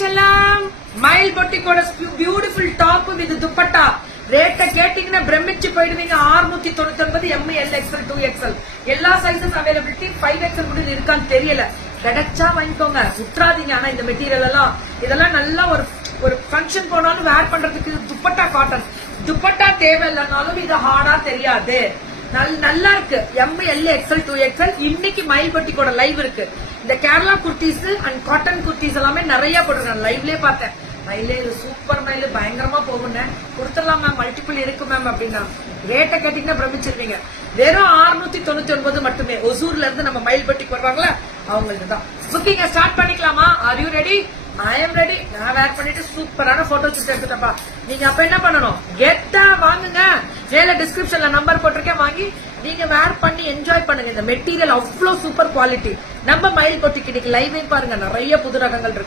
செல்லம் மயில் பொட்டிக்கோட beautiful top with dupatta ரேட்ட கேட்டீங்கன்னா பிரமிச்சு போயிடுவீங்க. 699 ML XL 2XL எல்லா சைசஸ் அவைலபிலிட்டி. 5XL முடிவு இருக்கான்னு தெரியல, கிடைச்சா வாங்கிக்கோங்க, விட்டுறாதீங்க. ஆனா இந்த மெட்டீரியல் எல்லாம் இதெல்லாம் நல்லா ஒரு ஃபங்க்ஷன் போனாலும் வேர் பண்றதுக்கு. துப்பட்டா காட்டன் துப்பட்டா தேவை இல்லைனாலும் இது ஹார்டா தெரியாது, நல்லா இருக்கு. ML XL 2XL இன்னைக்கு மயில் பொட்டிக்கோட லைவ் இருக்கு. இந்த கேரளா குர்த்திஸ் அண்ட் காட்டன் குர்த்திஸ் எல்லாமே நிறைய போட்டிருக்காங்க. லைவ்லயே பார்த்தேன். மயிலே சூப்பர் மயில் பயங்கரமா போகுங்க, கொடுத்துடலாம் மேம், மல்டிபிள் இருக்கு மேம் அப்படின்னா. ரேட்டை கேட்டீங்கன்னா பிரமிச்சிருவீங்க. வெறும் 699 மட்டுமே. ஒசூர்ல இருந்து நம்ம மயில் பொட்டிக்கு வருவாங்களா அவங்களுக்கு தான். புக்கிங்க ஸ்டார்ட் பண்ணிக்கலாமா? Are you ready? I am ready. நான் வேர் பண்ணிட்டு சூப்பரான போட்டோ ஷூட் எடுத்துட்டப்பா. நீங்க அப்ப என்ன பண்ணணும்? கெட்டா வாங்குங்க. மேல டிஸ்கிரிப்ஷன்ல நம்பர் போட்டிருக்கேன், வாங்கி நீங்க வேர் பண்ணி என்ஜாய் பண்ணுங்க. இந்த மெட்டீரியல் அவ்வளவு சூப்பர் குவாலிட்டி. நம்ம மயில் பொட்டிக்கு இன்னைக்கு லைவையும் பாருங்க, நிறைய புது ரகங்கள் இருக்கு.